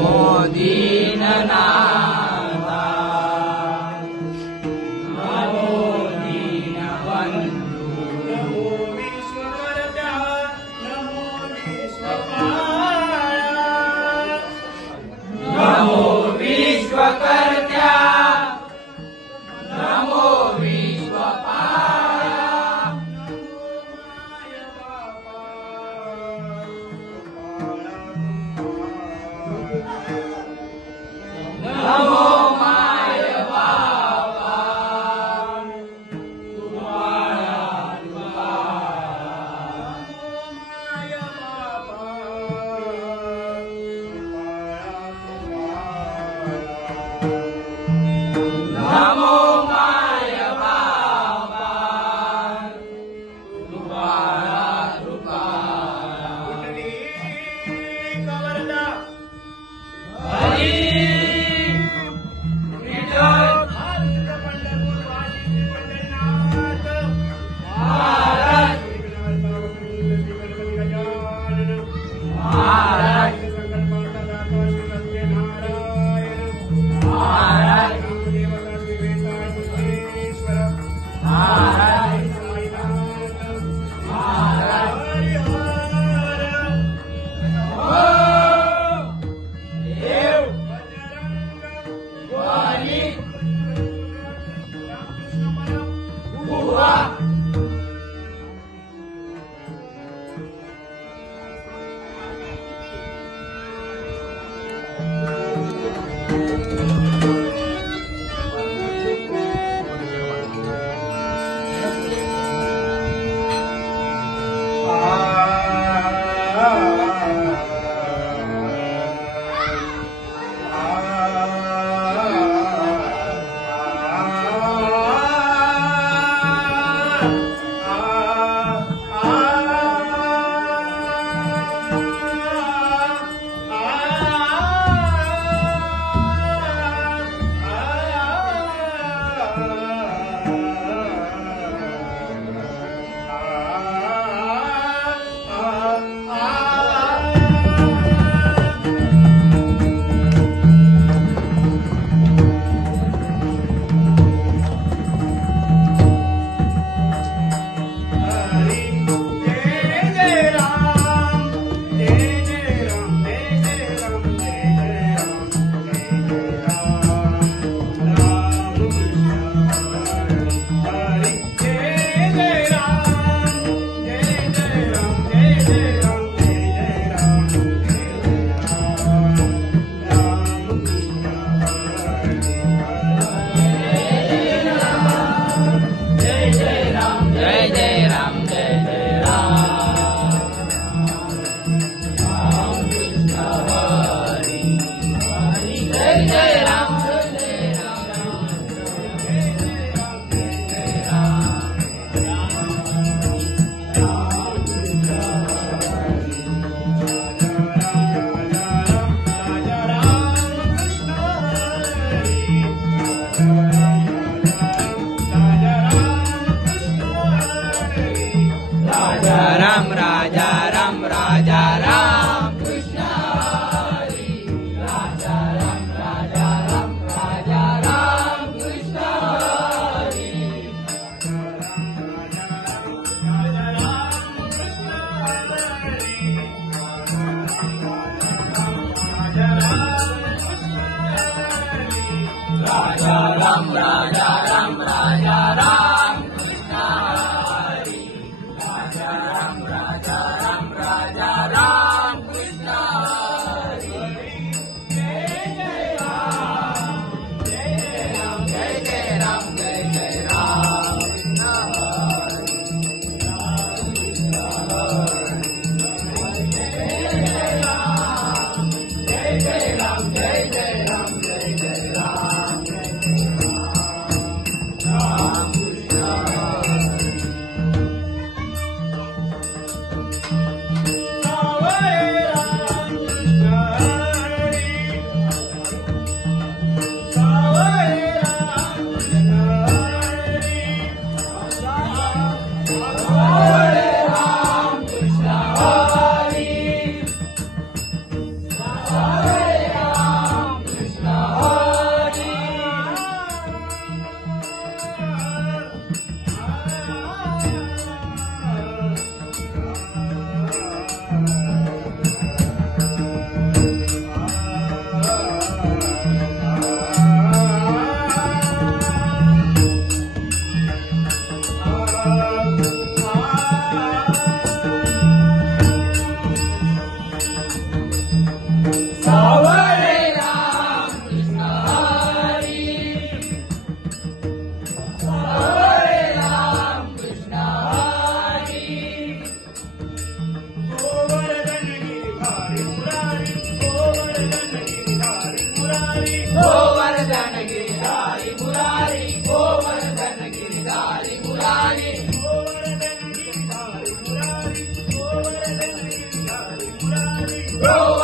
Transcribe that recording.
मो दीनना Raja Ram, Raja Ram, Raja Ram. Roll!